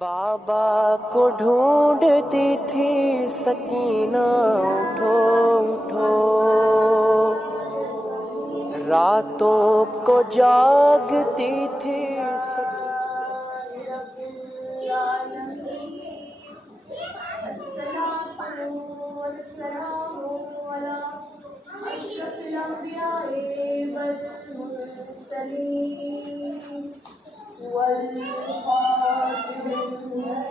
بابا کو ڈھونڈتی تھی سکینہ، اٹھو اٹھو، راتوں کو جاگتی تھی والخاتم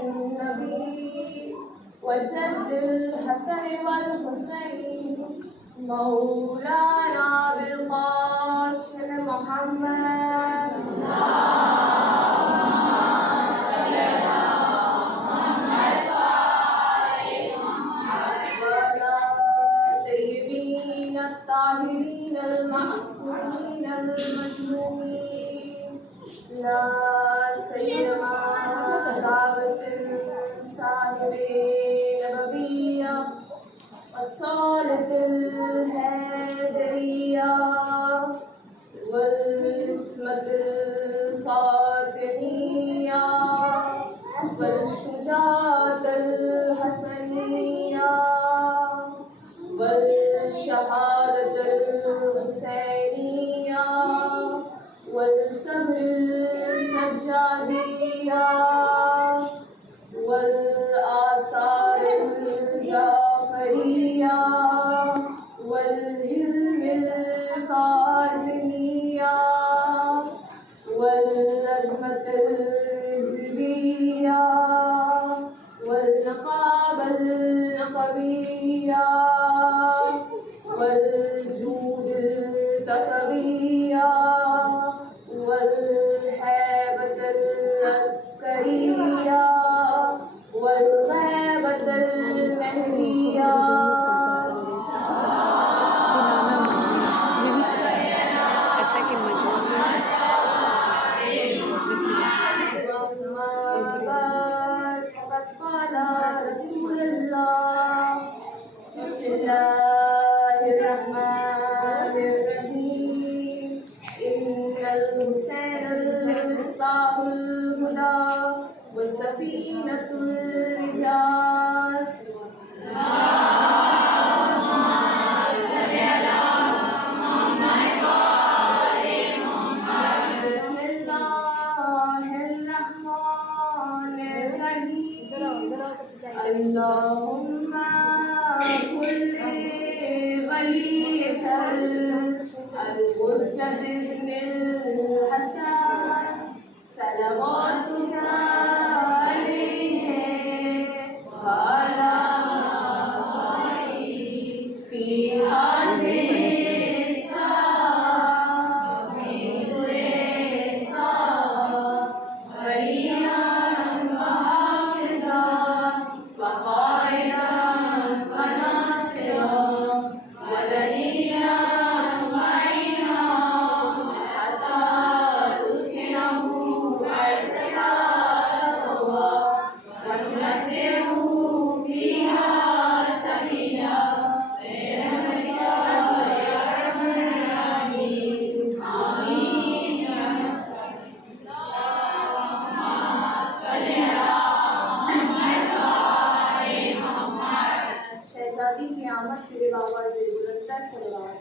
النبي وجد الحسن والحسين مولانا بالقاسم محمد الطيبين الطاهرين المعصومين المجنونين لا سيما ثابت صاحب نبوية الصالح الهادرية والاسمة الفاطمية والشجاعة الحسنية والشهادة الحسينية والصبر السجادية والآثار الجعفرية والهلم القاسمية والعزمة الرزبية والنقابة النقبية والجود التقوية والهيبة العسكرية والغيبة المهدية قال رسول الله بسم الله الرحمن الرحيم إن الحسين المصباح الهدى والسفينة الرجاز بسم الله الرحمن الرحيم اللهم كل وليك الحجة بن الحسن صلواتك عليه وعلى آله في هذه الساعة وليا وحافظا وقائدا وناصرا ودليلا معينا حتى تسكنه أرضك تقوى ونمتعه فيها تميلا برحمتك يا أرحم الراحمين آمين يا رب شہزادی کی آمد کے لیے بابا سے بلندہ سلوات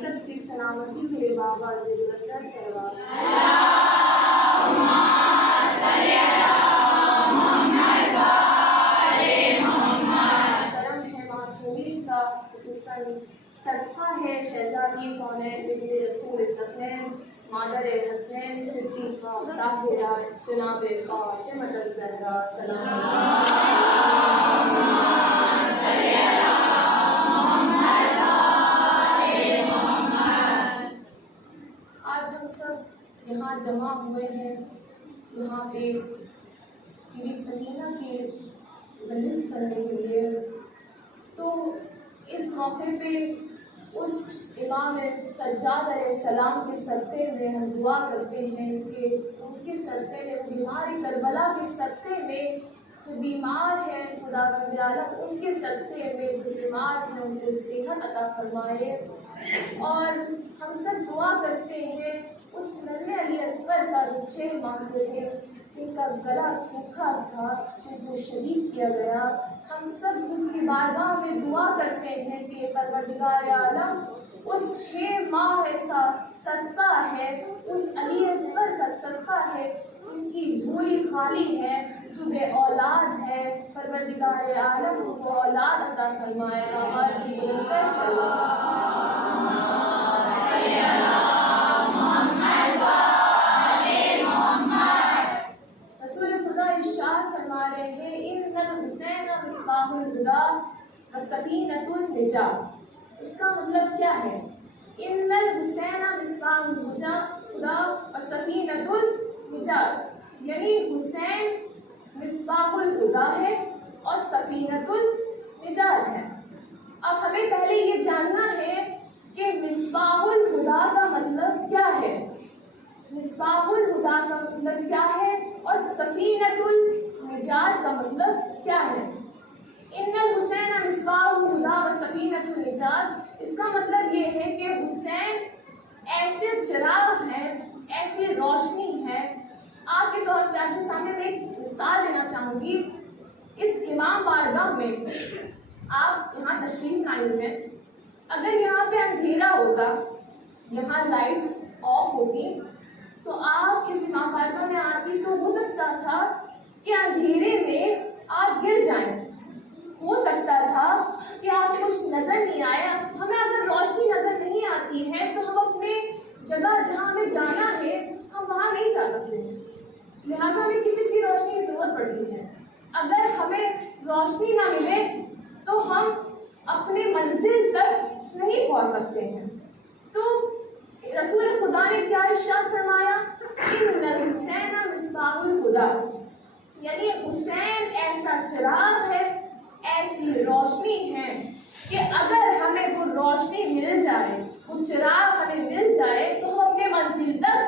سب کی سلامتی کے لیے بابا سے بلندہ سلوات کرم ہے معصومین کا خصوصاً صدقہ ہے شہزادی کونین بنت رسول ثقلین مادر حسنین صدیقہ طاہرہ جناب فاطمہ الزہرا سلام آج ہم سب یہاں جمع ہوئے ہیں یہاں پہ میری سکینہ کی بلس کرنے کے لیے تو اس موقع پہ اس امام سجاد علیہ السلام کے صدقے میں ہم دعا کرتے ہیں کہ ان کے صدقے میں بیمار کربلا کے صدقے میں جو بیمار ہیں خدا بند عالم ان کے صدقے میں جو بیمار ہیں ان کو صحت عطا فرمائے اور ہم سب دعا کرتے ہیں اس ننھے علی اصغر کا جو 6 ماہ رہے، جن کا گلا سوکھا تھا، جن کو شہید کیا گیا، ہم سب اس کی بارگاہ میں دعا کرتے ہیں کہ پروردگار عالم اس 6 ماہ کا صدقہ ہے، اس علی اصغر کا صدقہ ہے جن کی جھولی خالی ہے، جو بے اولاد ہے، پروردگار عالم کو اولاد عطا فرمائے. آواز یہ رسول خدا ارشاد فرما رہے ہیں ان الحسین مصباح الہدی وسفینۃ النجات. اس کا مطلب کیا ہے؟ ان الحسین مصباح الہدی وسفینۃ النجات، یعنی حسین مصباح الہدی ہے اور سفینۃ النجات ہے. اب ہمیں پہلے یہ جاننا ہے کہ مصباح الہدی کا مطلب کیا ہے، مصباح الہدی کا مطلب کیا ہے، اور سفینۃ النجات کا مطلب کیا ہے. ان الحسین مصباح الہدی و سفینۃ النجات، اس کا مطلب یہ ہے کہ حسین ایسے چراغ ہیں، ایسی روشنی ہے. آپ کے طور پہ آپ کے سامنے میں ایک مثال دینا چاہوں گی. اس امام بارگاہ میں آپ یہاں تشریف لائی ہیں، اگر یہاں پہ اندھیرا ہوتا، یہاں لائٹس آف ہوتی، تو آپ اس امام بارگاہ میں آتی تو ہو سکتا تھا کہ اندھیرے میں آپ گر جائیں، ہو سکتا تھا کہ آپ کچھ نظر نہیں آیا. ہمیں اگر روشنی نظر نہیں آتی ہے تو ہم اپنے جگہ جہاں ہمیں جانا ہے ہم وہاں نہیں جا سکتے ہیں، لہٰذا ہمیں کسی چیز کی روشنی کی ضرورت پڑتی ہے. اگر ہمیں روشنی نہ ملے تو ہم اپنے منزل تک نہیں پہنچ سکتے ہیں. تو رسول خدا نے کیا ارشاد فرمایا؟ ان الحسین مصباح الہدی، یعنی حسین ایسا چراغ ہے، ایسی روشنی ہے کہ اگر ہمیں وہ روشنی مل جائے، وہ چراغ ہمیں مل جائے تو ہم اپنے منزل تک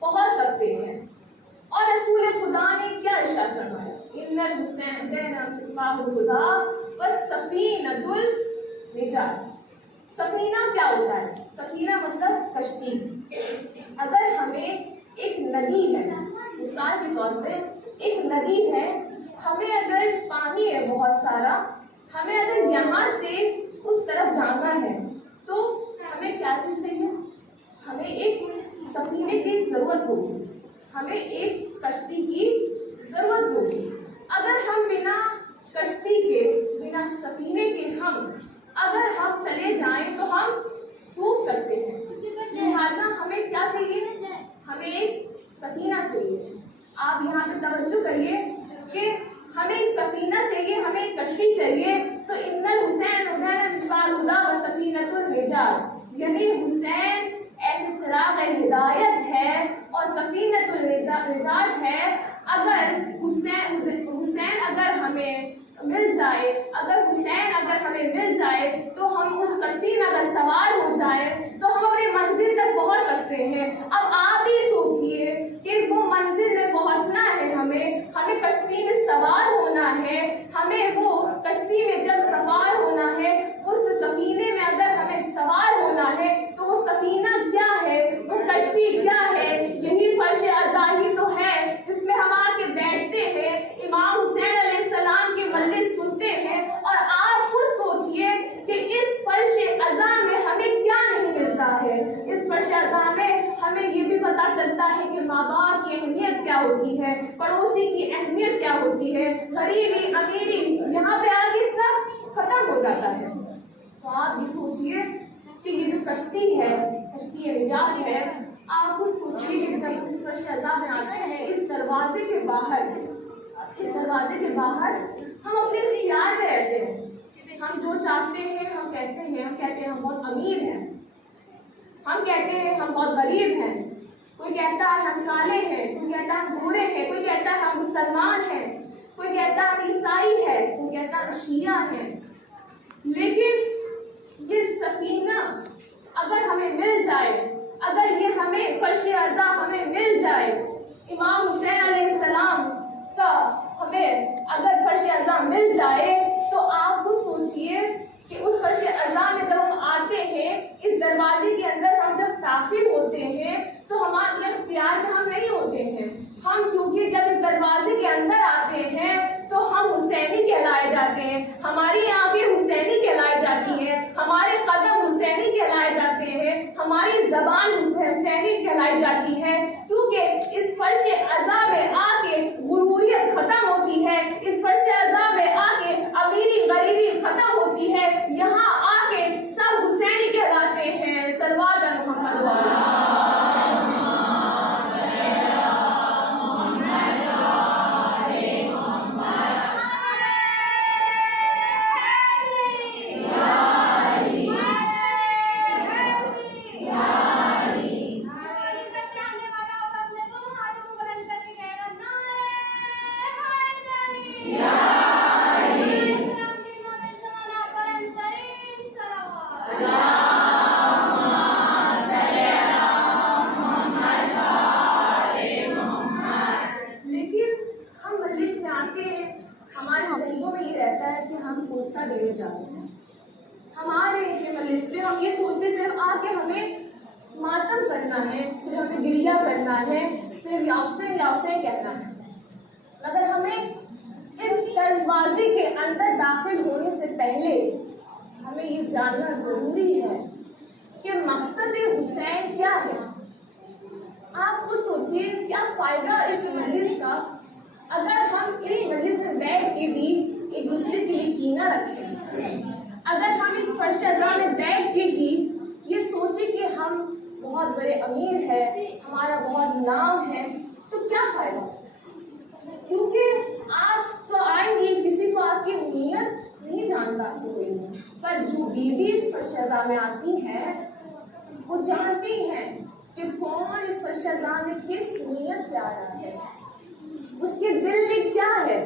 پہنچ سکتے ہیں. اور رسول خدا نے کیا ارشاد فرمایا؟ ان الحسین مصباح الہدی وسفینۃ النجات. سفینہ کیا ہوتا ہے؟ سفینہ مطلب کشتی. اگر ہمیں ایک ندی ہے، مثال کے طور پہ ایک ندی ہے، ہمیں اگر پانی ہے بہت سارا، ہمیں اگر یہاں سے اس طرف جانا ہے تو ہمیں کیا چیز چاہیے؟ ہمیں ایک سفینے کی ضرورت ہوگی، ہمیں ایک کشتی کی ضرورت ہوگی. اگر ہم بنا کشتی کے، بنا سفینے کے اگر ہم چلے جائیں تو ہم ڈوب سکتے ہیں. لہٰذا ہمیں کیا چاہیے؟ ہمیں ایک سفینہ چاہیے. آپ یہاں پہ توجہ کریے کہ ہمیں ایک سفینہ چاہیے، ہمیں ایک کشتی چاہیے. تو ان الحسین مصباح الہدی و سفینۃ النجات، یعنی حسین ایسے چراغ ہدایت ہے اور سفینۃ النجات ہے. اگر حسین اگر ہمیں مل جائے، اگر ہمیں مل جائے تو ہم اس کشتی میں اگر سوار ہو جائے تو ہم اپنی منزل تک پہنچ سکتے ہیں. اب آپ ہی سوچئے کہ وہ منزل میں پہنچنا ہے، ہمیں کشتی میں سوار ہونا ہے. ہمیں وہ کشتی میں جب سوار ہونا ہے، اس سفینے میں اگر ہمیں سوار ہونا ہے تو وہ سفینہ کیا ہے، وہ کشتی کیا ہے؟ یہی فرش ازاہی تو ہے جس میں ہم آ کے بیٹھتے ہیں، امام حسین علیہ السلام کی مجلس سنتے ہیں. اور آپ خود سوچئے کہ اس فرش ازا میں ہمیں کیا نہیں ملتا ہے. اس فرش ازا میں ہمیں یہ بھی پتا چلتا ہے کہ ماں باپ کی اہمیت کیا ہوتی ہے، پڑوسی کی اہمیت کیا ہوتی ہے، غریبی امیری یہاں پہ آگے سب ختم ہو جاتا ہے. تو آپ یہ سوچئے کہ یہ جو کشتی ہے، کشتی نجات ہے، آپ خود سوچئے کہ جب اس فرش ازا میں آتے ہیں، اس دروازے کے باہر ہم اپنے اختیار میں رہتے ہیں. ہم جو چاہتے ہیں ہم کہتے ہیں ہم بہت امیر ہیں، ہم کہتے ہیں ہم بہت غریب ہیں. کوئی کہتا ہے ہم کالے ہیں، کوئی کہتا ہے ہم گورے ہیں، کوئی کہتا ہے ہم مسلمان ہیں، کوئی کہتا ہے ہم عیسائی ہے، کوئی کہتا ہے ہم شیعہ ہیں. لیکن یہ سفینہ اگر ہمیں مل جائے، اگر یہ ہمیں فرش ازا ہمیں مل جائے، امام حسین علیہ السلام کا ہمیں اگر فرش ازا مل جائے تو آپ کو سوچئے کہ اس فرش اعضا میں جب ہم آتے ہیں، اس دروازے کے اندر ہم جب داخل ہوتے ہیں تو ہمارے اختیار میں ہم نہیں ہوتے ہیں. ہم کیونکہ جب اس دروازے کے اندر آتے ہیں تو ہم حسینی کہلائے جاتے ہیں، ہماری آنکھیں حسینی کہلائی جاتی ہیں، ہمارے قدم حسینی کہلائے جاتے ہیں، ہماری زبان حسینی کہلائی جاتی ہے. کیونکہ اس فرش اعضا میں آ کے غروریت ختم ہوتی ہے، اس فرش اعضا میں آ کے امیری غریبی ختم ہوتی ہے. یہاں آ کے سب حسینی کہلاتے ہیں. صلوات محمد والا. دینے جاتے ہیں ہمارے یہ مجلس میں. ہم یہ سوچتے صرف آ کے ہمیں ماتم کرنا ہے، صرف ہمیں گریہ کرنا ہے، صرف یاوسے یاوسے کہنا ہے. مگر ہمیں اس دروازے کے اندر داخل ہونے سے پہلے ہمیں یہ جاننا ضروری ہے کہ مقصد حسین کیا ہے. آپ کو سوچیے کیا فائدہ اس مجلس کا اگر ہم اس مجلس میں بیٹھ کے بھی ایک دوسرے کے لیے کینہ رکھیں. اگر ہم اس فرش اعضا میں بیٹھ کے ہی یہ سوچیں کہ ہم بہت بڑے امیر ہیں، ہمارا بہت نام ہے، تو کیا فائدہ. کیونکہ آپ تو آئیں گے، کسی کو آپ کی نیت نہیں جانتا کوئی، پر جو بیوی اس فرش اعضا میں آتی ہیں وہ جانتی ہیں کہ کون اس فرش اعضا میں کس نیت سے آ رہا ہے، اس کے دل میں کیا ہے.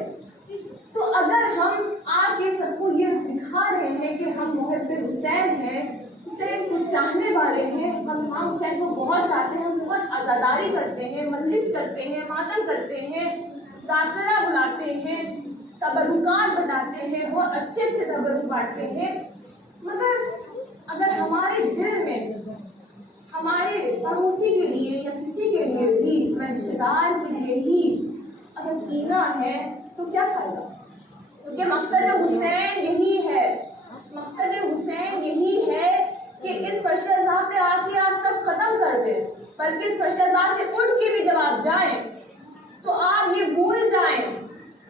تو اگر ہم آ کے سب کو یہ دکھا رہے ہیں کہ ہم محب حسین ہیں، حسین کو چاہنے والے ہیں، ہم امام حسین کو بہت چاہتے ہیں، ہم بہت عزاداری کرتے ہیں، مجلس کرتے ہیں، ماتم کرتے ہیں، ذاکرہ بلاتے ہیں، تبرکات بتاتے ہیں، بہت اچھے اچھے تبرک بانٹتے ہیں. مگر اگر ہمارے دل میں ہمارے پڑوسی کے لیے یا کسی کے لیے بھی، رشتہ دار کے لیے ہی اگر کینہ ہے تو کیا فائدہ. کیونکہ مقصد حسین یہی ہے، مقصد حسین یہی ہے کہ اس فرش اعضا پہ آ کے آپ سب ختم کر دیں، بلکہ اس فرش اعضا سے اٹھ کے بھی جب آپ جائیں تو آپ یہ بھول جائیں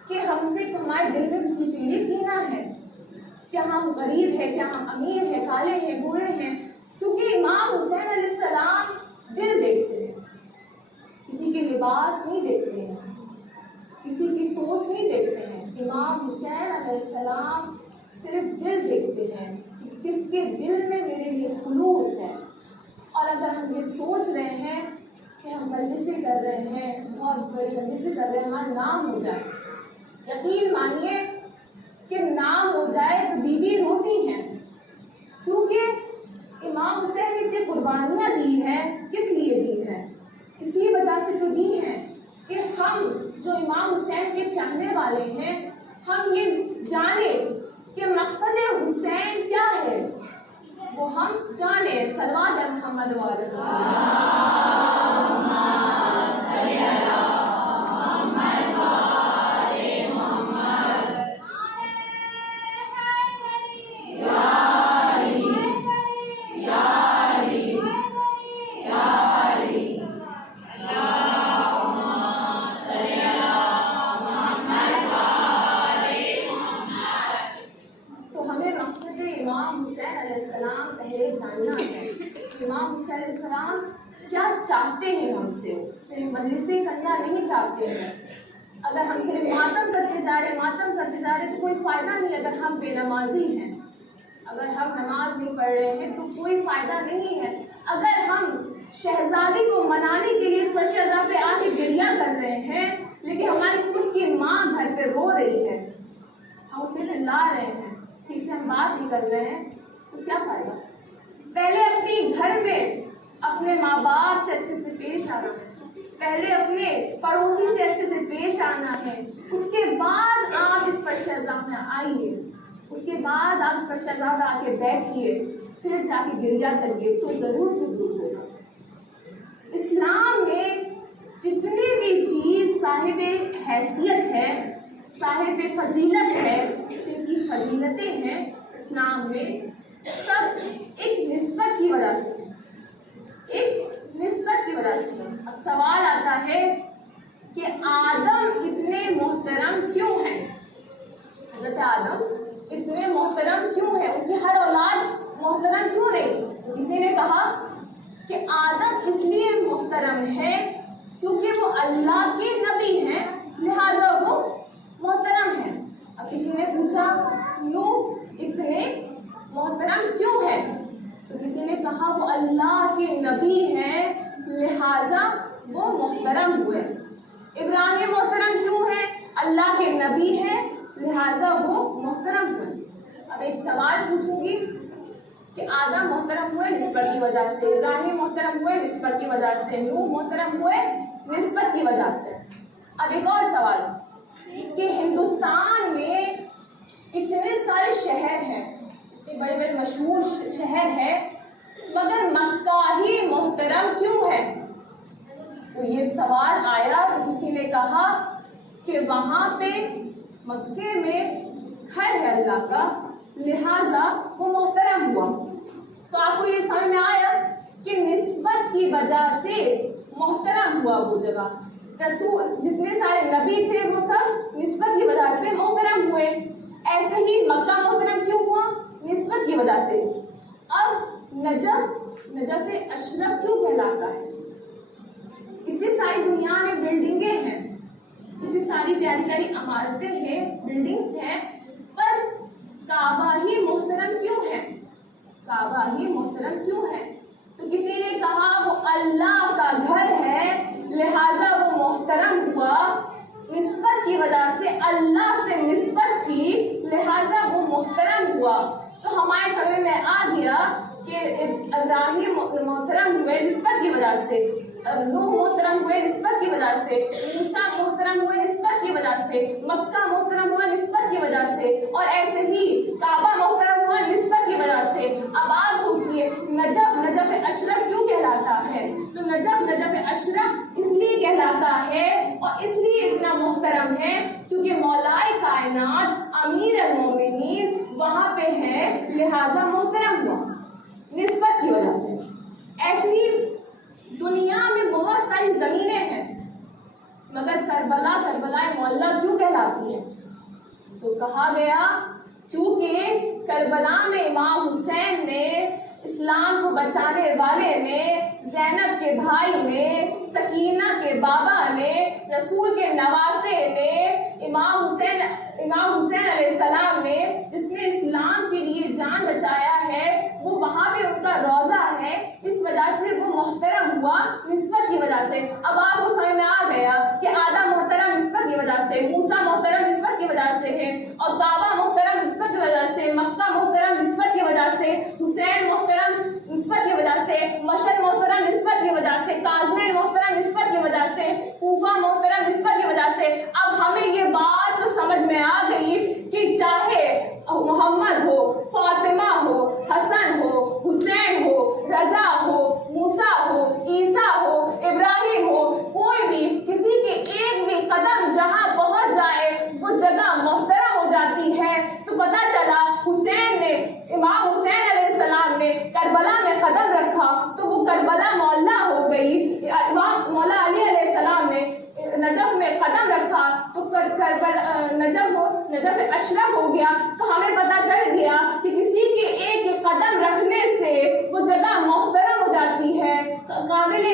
کہ ہمارے دل میں کسی کے لیے کینہ ہے. کیا ہم غریب ہیں، کیا ہم امیر ہیں، کالے ہیں، گورے ہیں. کیونکہ امام حسین علیہ السلام دل دیکھتے ہیں، کسی کے لباس نہیں دیکھتے ہیں، کسی کی سوچ نہیں دیکھتے ہیں. امام حسین علیہ السلام صرف دل دیکھتے ہیں کہ کس کے دل میں میرے لیے خلوص ہے. اور اگر ہم یہ سوچ رہے ہیں کہ ہم مجلسیں کر رہے ہیں، بہت بڑی مجلسیں کر رہے ہیں، ہمارا نام ہو جائے، یقین مانیے کہ نام ہو جائے تو بیوی روتی ہیں. کیونکہ امام حسین نے اتنی قربانیاں دی ہیں، کس لیے دی ہیں؟ اسی وجہ سے تو دی ہیں کہ ہم جو امام حسین کے چاہنے والے ہیں، ہم یہ جانیں کہ مقصد حسین کیا ہے، وہ ہم جانیں. صلوات محمد کیا چاہتے ہیں ہم سے. صرف مجلسیں کرنا نہیں چاہتے ہیں. اگر ہم صرف ماتم کرتے جا رہے تو کوئی فائدہ نہیں. اگر ہم بے نمازی ہیں، اگر ہم نماز نہیں پڑھ رہے ہیں تو کوئی فائدہ نہیں ہے. اگر ہم شہزادی کو منانے کے لیے فرش اعضا پہ آ کے گریہ کر رہے ہیں لیکن ہماری خود کی ماں گھر پہ رو رہی ہے، ہم اس سے چلا رہے ہیں، ٹھیک سے ہم بات نہیں کر رہے ہیں، تو کیا فائدہ. پہلے اپنی گھر میں اپنے ماں باپ سے اچھے سے پیش آنا ہے، پہلے اپنے پڑوسی سے اچھے سے پیش آنا ہے، اس کے بعد آپ اس فرش اعضا میں آئیے. اس کے بعد آپ اس پر شہزادہ آ کے بیٹھیے، پھر جا کے گریا کریے تو ضرور قبول ہوگا۔ اسلام میں جتنی بھی چیز صاحب حیثیت ہے، صاحب فضیلت ہے، جن کی فضیلتیں ہیں اسلام میں، سب ایک نسبت کی وجہ سے، ایک نسبت کی وجہ سے۔ اب سوال آتا ہے کہ آدم اتنے محترم کیوں ہیں؟ حضرت آدم اتنے محترم کیوں ہیں؟ ان کی ہر اولاد محترم کیوں نہیں؟ کسی نے کہا کہ آدم اس لیے محترم ہے کیونکہ وہ اللہ کے نبی ہیں، لہذا وہ محترم ہیں۔ اب کسی نے پوچھا نوح اتنے محترم کیوں ہیں؟ تو کسی نے کہا وہ اللہ کے نبی ہیں، لہذا وہ محترم ہوئے۔ ابراہیم محترم کیوں ہیں؟ اللہ کے نبی ہیں، لہذا وہ محترم ہوئے۔ اب ایک سوال پوچھوں گی کہ آدم محترم ہوئے نسبت کی وجہ سے، ابراہیم محترم ہوئے نسبت کی وجہ سے، نوح محترم ہوئے نسبت کی وجہ سے۔ اب ایک اور سوال کہ ہندوستان میں اتنے سارے شہر ہیں، اتنے بڑے بڑے مشہور شہر ہیں، مگر مکہ ہی محترم کیوں ہے؟ تو یہ سوال آیا تو کسی نے کہا کہ وہاں پہ مکے میں گھر ہے اللہ کا، لہذا وہ محترم ہوا۔ تو آپ کو یہ سمجھ میں آیا کہ نسبت کی وجہ سے محترم ہوا وہ جگہ۔ رسول جتنے سارے نبی تھے وہ سب نسبت کی وجہ سے محترم ہوئے، ایسے ہی مکہ محترم کیوں ہوا؟ نسبت کی وجہ سے۔ اب نجف اشرف کیوں کہلاتا ہے؟ اتنی ساری دنیا میں بلڈنگیں ہیں، اتنی ساری پیاری پیاری عمارتیں ہیں، بلڈنگز ہیں، پر کعبہ ہی محترم کیوں ہے؟ کعبہ ہی محترم کیوں ہے؟ تو کسی نے کہا وہ اللہ کا گھر ہے، لہذا وہ محترم ہوا، نسبت کی وجہ سے، اللہ سے نسبت تھی لہذا وہ محترم ہوا۔ تو ہمارے سمجھ میں آ گیا کہ ابراہیم محترم ہوئے نسبت کی وجہ سے، نوح محترم ہوئے نسبت کی وجہ سے، موسیٰ محترم ہوئے نسبت کی وجہ سے، مکہ محترم ہوا نسبت کی وجہ سے، اور ایسے ہی کعبہ محترم ہوا نسبت کی وجہ سے۔ اب آپ سوچئے نجف اشرف کیوں کہلاتا ہے؟ تو نجف اشرف اس لیے کہلاتا ہے اور اس لیے اتنا محترم ہے کیونکہ مولا کائنات امیر المومنین وہاں پہ ہے، لہذا محترم ہوا نسبت کی وجہ سے۔ ایسے ہی دنیا میں بہت ساری زمینیں ہیں، مگر کربلا معلیٰ کیوں کہلاتی ہے؟ تو کہا گیا چونکہ کربلا میں امام حسین نے، اسلام کو بچانے والے نے، زینب کے بھائی نے، سکینہ کے بابا نے، رسول کے نواسے نے، امام حسین علیہ السلام نے، جس نے اسلام کے لیے جان بچایا ہے، وہ وہاں پہ ان کا روضہ ہے، اس وجہ سے وہ محترم ہوا نسبت کی وجہ سے۔ اب آپ کو سمجھ میں آ گیا کہ آدم محترم نسبت کی وجہ سے، موسیٰ محترم نسبت کی وجہ سے ہے، اور کعبہ محترم نسبت کی وجہ سے، مکہ محترم نسبت کی وجہ سے، حسین محترم نسبت کی وجہ سے، مشہد محترم نسبت کی وجہ سے، کاظمین محترم نسبت کی وجہ سے، کوفہ محترم نسبت کی وجہ سے۔ اب ہمیں یہ بات تو سمجھ میں آ گئی کہ چاہے محمد ہو، فاطمہ ہو، حسن ہو، حسین ہو، رضا ہو، موسیٰ ہو، عیسیٰ ہو، ابراہیم ہو، کوئی بھی کسی کے ایک بھی قدم جہاں پہنچ جائے وہ جگہ محترم ہو جاتی ہے۔ تو پتہ چلا امام حسین علیہ السلام نے کربلا میں قدم رکھا تو وہ کربلا معلیٰ ہو گئی، امام مولا علی علیہ السلام نے نجف میں قدم رکھا تو نجف اشرف ہو گیا۔ تو ہمیں پتہ چل گیا کہ کسی کے ایک قدم رکھنے سے وہ جگہ محترم ہو جاتی ہے، قابل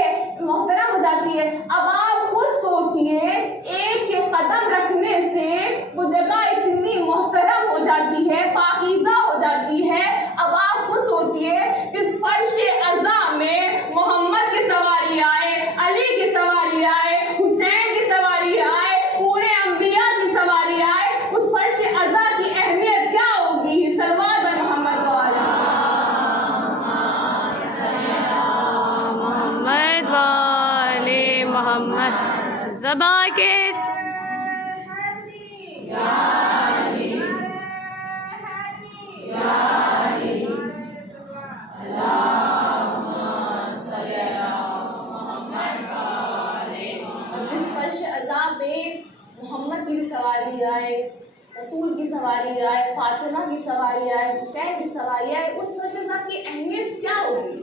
محترم ہو جاتی ہے۔ اب آپ خود سوچئے ایک کے قدم رکھنے سے وہ جگہ اتنی محترم ہو جاتی ہے، پاکیزہ ہو جاتی ہے۔ اب آپ خود سوچئے جس فرش عزا میں محمد کی سواری آئے، علی کی سواری آئے، حسین کی سواری آئے، پورے انبیاء کی سواری آئے، اس فرش عزا کی اہمیت کیا ہوگی؟ صلوات بر محمد والے محمد زبا کے رسول کی سواری آئے، فاطمہ کی سواری آئے، حسین کی سواری آئے، اس فرش ازاں کی اہمیت کیا ہوگی؟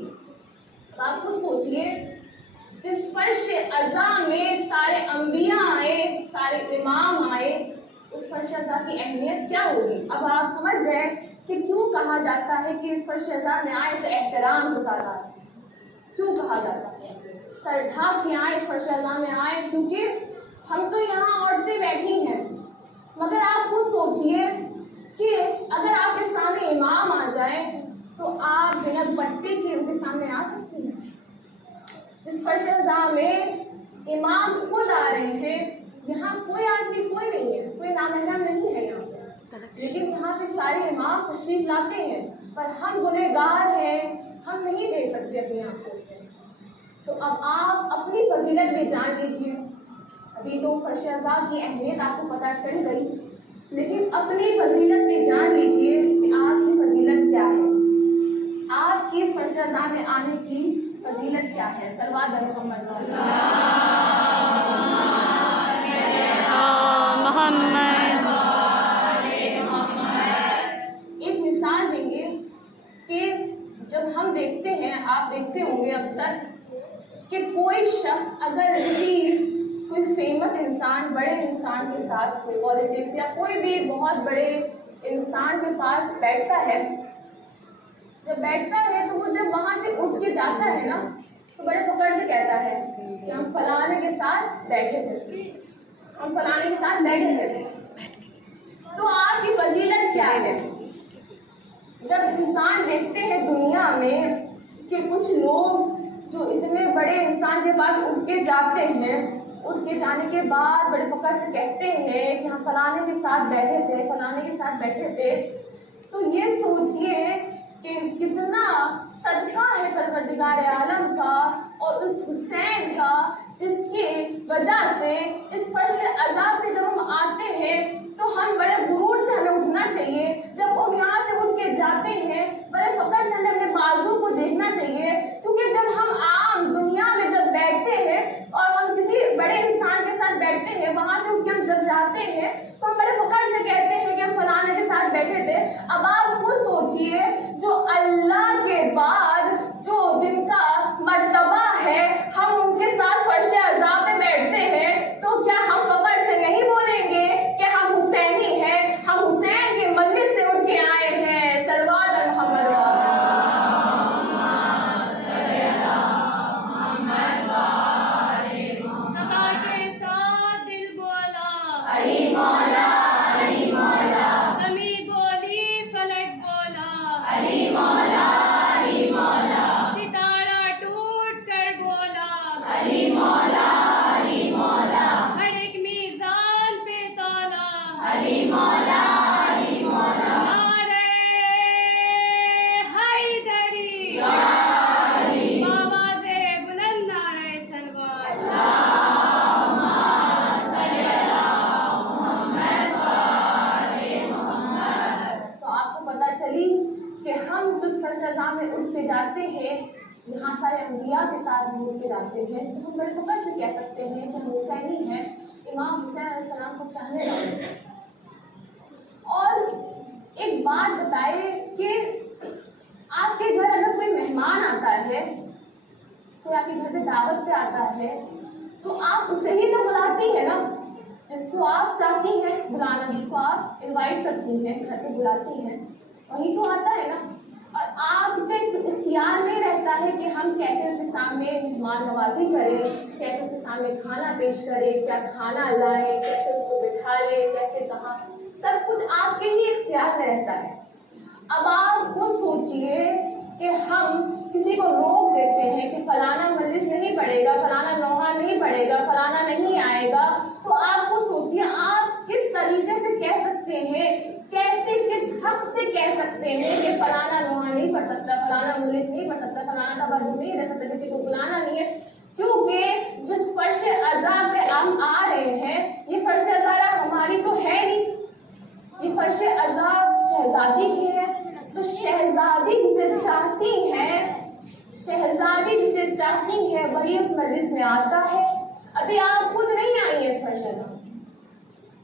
اب آپ کو سوچئے، جس فرش ازاں میں سارے انبیاء آئے، سارے امام آئے، اس فرش ازاں کی اہمیت کیا ہوگی؟ اب آپ سمجھ گئے کہ کیوں کہا جاتا ہے کہ اس فرش ازاں میں آئے تو احترام کے ساتھ آئے، کیوں کہا جاتا ہے سر ڈھانپ کے آئے، اس فرش ازاں میں آئے، کیونکہ ہم تو یہاں عورتیں بیٹھی ہیں، مگر آپ کو سوچئے کہ اگر آپ کے سامنے امام آ جائیں تو آپ بنا دوپٹے کے ان کے سامنے آ سکتے ہیں؟ جس فرش ازاں میں امام خود آ رہے ہیں، یہاں کوئی آدمی کوئی نہیں ہے، کوئی نامحرم نہیں ہے یہاں پہ، لیکن یہاں پہ سارے امام تشریف لاتے ہیں، پر ہم گنہگار ہیں، ہم نہیں دے سکتے اپنی آنکھوں سے۔ تو اب آپ اپنی فضیلت میں جان لیجیے، ابھی تو فرش ازاں کی اہمیت آپ کو پتہ چل گئی، لیکن اپنی فضیلت میں جان لیجیے کہ آپ کی فضیلت کیا ہے، آپ کی فرش ازاں میں آنے کی فضیلت کیا ہے۔ صلوات بر محمد ایک مثال دیں گے کہ جب ہم دیکھتے ہیں، آپ دیکھتے ہوں گے اکثر کہ کوئی شخص اگر کوئی فیمس انسان، بڑے انسان کے ساتھ، کوئی پالیٹکس یا کوئی بھی بہت بڑے انسان کے پاس بیٹھتا ہے، جب بیٹھتا ہے تو وہ جب وہاں سے اٹھ کے جاتا ہے نا تو بڑے فخر سے کہتا ہے کہ ہم فلانے کے ساتھ بیٹھے تھے، ہم فلانے کے ساتھ بیٹھے تھے۔ تو آپ کی فضیلت کیا ہے؟ جب انسان دیکھتے ہیں دنیا میں کہ کچھ لوگ جو اتنے بڑے انسان کے پاس اٹھ کے جاتے ہیں، اٹھ کے جانے کے بعد بڑے فخر سے کہتے ہیں کہ ہم فلانے کے ساتھ بیٹھے تھے، فلانے کے ساتھ بیٹھے تھے، تو یہ سوچئے کہ کتنا صدقہ ہے پروردگار عالم کا اور اس حسین کا، جس کی وجہ سے اس فرش ازاں پہ جب ہم آتے ہیں تو ہم بڑے غرور سے ہمیں اٹھنا چاہیے، جب ہم یہاں سے اٹھ کے جاتے ہیں بڑے فخر سے ہمیں اپنے بازو کو دیکھنا چاہیے، کیونکہ جب ہم عام دنیا میں جب بیٹھتے ہیں اور ہم کسی بڑے انسان کے ساتھ بیٹھتے ہیں، وہاں سے اٹھ کے ہم جب جاتے ہیں تو ہم بڑے فخر سے کہتے ہیں کہ ہم فلانے کے ساتھ بیٹھے تھے۔ اب آپ خود سوچئے، جو اللہ کے بعد جو جن کا مرتبہ ہے، ہم ان کے ساتھ فرش ازاں پہ بیٹھتے ہیں، تو کیا ہم فخر سے نہیں بولیں گے کہ ہم حسینی ہیں، ہم حسین کی مجلس سے اٹھ کے آئے ہیں؟ صلوات محمد جاتے ہیں، یہاں سارے انبیاء کے ساتھ ہم اٹھ کے جاتے ہیں، تو ہم بڑے فخر سے کہہ سکتے ہیں کہ ہم حسینی ہیں، امام حسین علیہ السلام کو چاہنے والے ہیں۔ اور ایک بات بتائے کہ آپ کے گھر اگر کوئی مہمان آتا ہے، کوئی آپ کے گھر پہ دعوت پہ آتا ہے، تو آپ اسے ہی تو بلاتی ہیں نا، جس کو آپ چاہتی ہیں بلانا، جس کو آپ انوائٹ کرتی ہیں، گھر پہ بلاتی ہیں، وہی تو آتا ہے نا۔ اور آپ کے اختیار میں رہتا ہے کہ ہم کیسے اس کے سامنے مہمان نوازی کریں، کیسے اس کے سامنے کھانا پیش کریں، کیا کھانا لائیں، کیسے اس کو بٹھا لیں، کیسے کہاں، سب کچھ آپ کے ہی اختیار میں رہتا ہے۔ اب آپ خود سوچئے کہ ہم کسی کو روک دیتے ہیں کہ فلانا مجلس نہیں پڑے گا، فلانا نوحہ نہیں پڑے گا، فلانا نہیں آئے گا، تو آپ کو سوچئے آپ کس طریقے سے کہہ سکتے ہیں، کیسے کس حق سے کہہ سکتے ہیں کہ فلانا نوحہ نہیں پڑھ سکتا، فلانا مجلس نہیں پڑھ سکتا، فلانا تبرک نہیں رہ سکتا، کسی کو بلانا نہیں ہے، کیونکہ جس فرش ازاں پہ ہم آ رہے ہیں، یہ فرش ازاں ہماری تو ہے نہیں، یہ فرش ازاں شہزادی کی ہے، تو شہزادی جسے چاہتی ہے، شہزادی جسے چاہتی ہے وہی اس مجلس میں آتا ہے۔ ابھی آپ خود نہیں آئی ہیں اس فرش ازاں،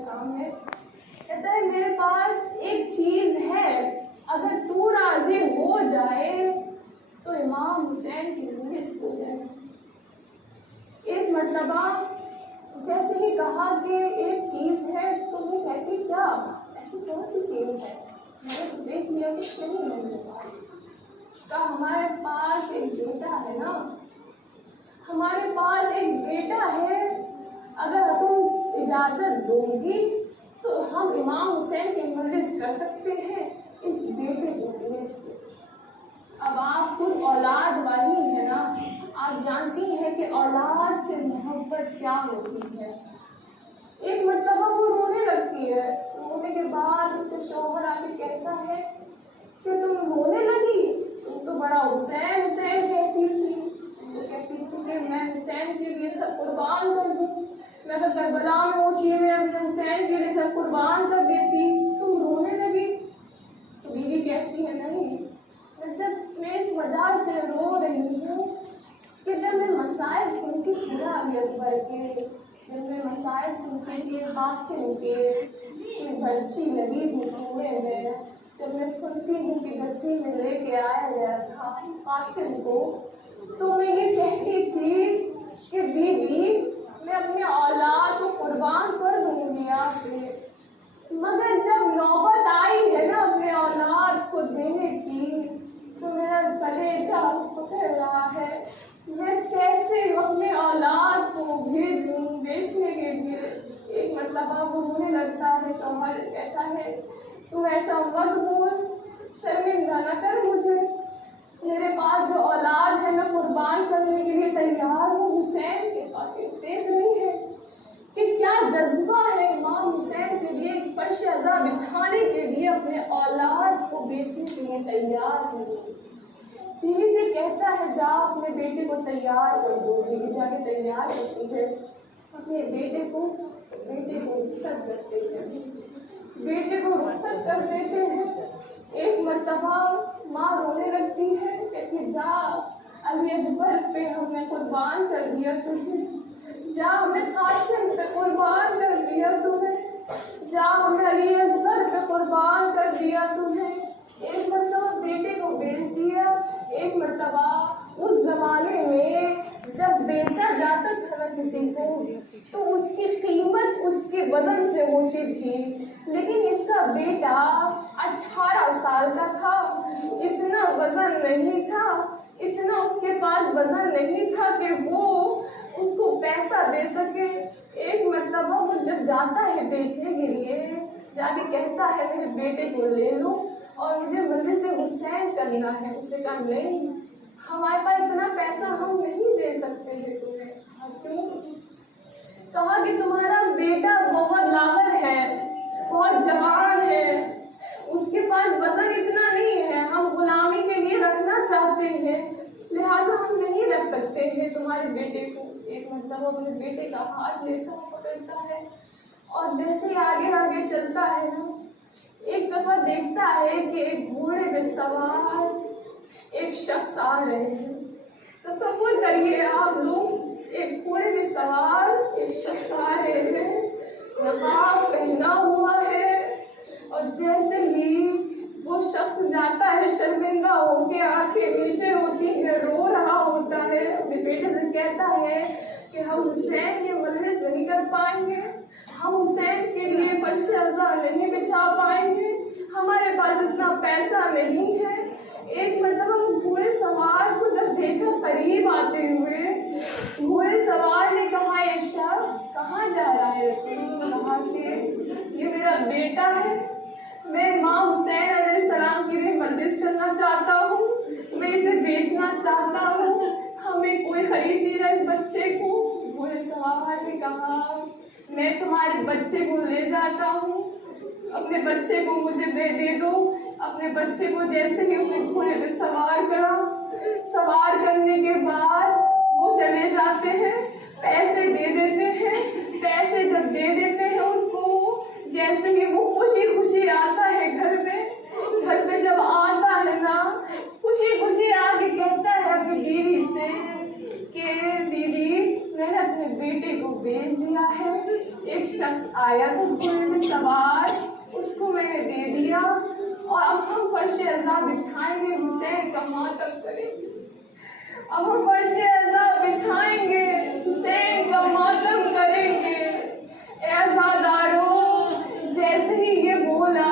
سامنے. کہتا ہے میرے پاس ایک چیز ہے، اگر تو راضی ہو جائے تو امام حسین کی مجلس ہو جائے. ایک مرتبہ جیسے ہی کہا کہ ایک چیز ہے تو وہ کہتی کیا، ایسی کون سی چیز ہے؟ میں نے دیکھ لیا کہ نہیں ہے میرے پاس. کہا ہمارے پاس ایک بیٹا ہے نا، ہمارے پاس ایک بیٹا ہے، اگر تم اجازت دو گی تو ہم امام حسین کی مجلس کر سکتے ہیں اس بیٹے کو بیچ کے. اب آپ خود اولاد والی ہے نا، آپ جانتی ہیں کہ اولاد سے محبت کیا ہوتی ہے. ایک مرتبہ وہ رونے لگتی ہے، رونے کے بعد اس کے شوہر آ کے کہتا ہے کہ تم رونے لگی، تم تو بڑا حسین حسین کہتی تھی. وہ کہتی تھی کہ میں حسین کے لیے سب قربان کر دوں، میں تو کربلا میں ہوتی ہے میں اپنے حسین کے لیے سب قربان کر دیتی، تم رونے لگی. تو بیوی کہتی ہے نہیں، میں اس وجہ سے رو رہی ہوں کہ جب میں مسائل سنتی تھی نا علی اکبر کے، جب میں مسائل سنتی تھی قاسم کے برچی لگی تھی سینے میں، جب میں سنتی ہوں کہ گٹی میں لے کے آیا گیا تھا قاسم کو، تو میں یہ کہتی تھی کہ بیوی میں اپنے اولاد کو قربان کر دوں گی آپ پہ، مگر جب نوبت آئی ہے نا اپنے اولاد کو دینے کی تو میرا کلیجہ پکڑ رہا ہے. میں کیسے اپنے اولاد کو بھیجوں بیچنے کے لیے. ایک مرتبہ وہ رونے لگتا ہے، شوہر کہتا ہے تم ایسا مت بول، شرمندہ نہ کر مجھے، میرے پاس جو اولاد ہے میں قربان کرنے کے لیے تیار ہوں حسین کے خاطر. دیکھ رہی ہے کہ کیا جذبہ ہے امام حسین کے لیے، فرش عزا بچھانے کے لیے اپنے اولاد کو بیچنے کے لیے تیار ہے. بیوی سے کہتا ہے جا اپنے بیٹے کو تیار کر دو. بیوی جا کے تیار کرتی ہے اپنے بیٹے کو رخصت کرتے ہیں، بیٹے کو رخصت کر دیتے ہیں. ایک مرتبہ ماں رونے لگتی ہے، کہتی جا علی اکبر پہ ہم نے قربان کر دیا تجھے، جا ہمیں قاسم پہ قربان کر دیا تمہیں، جا ہمیں علی اصغر پہ قربان کر دیا تمہیں. ایک مرتبہ بیٹے کو بیچ دیا. ایک مرتبہ اس زمانے میں جب بیچا جاتا تھا نا کسی کو تو اس کی قیمت اس کے وزن سے ہوتی تھی، لیکن اس کا بیٹا 18 سال کا تھا، اتنا وزن نہیں تھا، اتنا اس کے پاس وزن نہیں تھا کہ وہ اس کو پیسہ دے سکے. ایک مرتبہ وہ جب جاتا ہے بیچنے کے لیے، جا کے کہتا ہے میرے بیٹے کو لے لو اور مجھے مجلس حسین کرنا ہے. اس نے کہا نہیں، ہمارے پاس اتنا پیسہ ہم نہیں دے سکتے ہیں تمہیں. کیوں؟ کہا کہ تمہارا بیٹا بہت لاغر ہے، بہت جوان ہے، اس کے پاس وزن اتنا نہیں ہے، ہم غلامی کے لیے رکھنا چاہتے ہیں، لہٰذا ہم نہیں رکھ سکتے ہیں تمہارے بیٹے کو. ایک مرتبہ اپنے بیٹے کا ہاتھ لیتا پکڑتا ہے اور جیسے ہی آگے آگے چلتا ہے نا، ایک دفعہ دیکھتا ہے کہ ایک گھوڑے پہ سوار ایک شخص آ رہے ہیں. تصور کریے آپ لوگ، ایک گھوڑے پہ سوار ایک شخص آ رہے ہیں، نقاب پہنا ہوا ہے، اور جیسے ہی وہ شخص جاتا ہے شرمندہ ہو کے آنکھیں نیچے ہوتی ہے، رو رہا ہوتا ہے، اپنے بیٹے سے کہتا ہے کہ ہم حسین کے مجلس نہیں کر پائیں گے، ہم حسین کے لیے فرش عزا نہیں بچھا پائیں گے، ہمارے پاس اتنا پیسہ نہیں ہے. ایک مرتبہ گھوڑے سوار کو جب دیکھا قریب آتے ہوئے، گھوڑے سوار نے کہا یہ شخص کہاں جا رہا ہے؟ کہا کہ یہ میرا بیٹا ہے، میں امام حسین علیہ السلام کے لیے مجلس کرنا چاہتا ہوں، میں اسے بیچنا چاہتا ہوں، ہمیں کوئی خرید نہیں رہا اس بچے کو. گھوڑے سوار نے کہا میں تمہارے بچے کو لے جاتا ہوں، اپنے بچے کو مجھے دے دو. اپنے بچے کو جیسے ہی اسے گھوڑے پہ سوار کرا، سوار کرنے کے بعد وہ چلے جاتے ہیں، پیسے دے دیتے ہیں. پیسے جب دے دیتے ہیں اس کو، جیسے ہی وہ خوشی خوشی آتا ہے گھر پہ جب آتا ہے نا، خوشی خوشی آ کے کہتا ہے اپنی بیوی سے کہ بیوی میں نے اپنے بیٹے کو بیچ دیا ہے ایک شخص آیا تو گھوڑے میں سوار، اس کو میں نے دے دیا، اور اب ہم فرش عزا بچھائیں گے، حسین کا ماتم کریں گے۔ اب ہم فرش عزا بچھائیں گے، حسین کا ماتم کریں گے۔ اے عزاداروں، جیسے ہی یہ بولا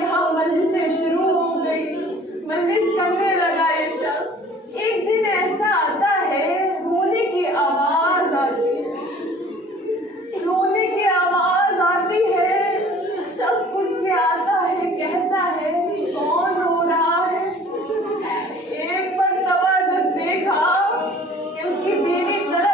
یہاں مجلسیں شروع ہو گئی، مجلس کرنے لگا یہ شخص۔ ایک دن ایسا آتا ہے رونے کی آواز آتی ہے، رونے کی آواز آتی ہے، شخص اٹھ کے آتا ہے، کہتا ہے کون رو رہا ہے؟ ایک مرتبہ جب دیکھا کہ اس کی بیوی تڑپ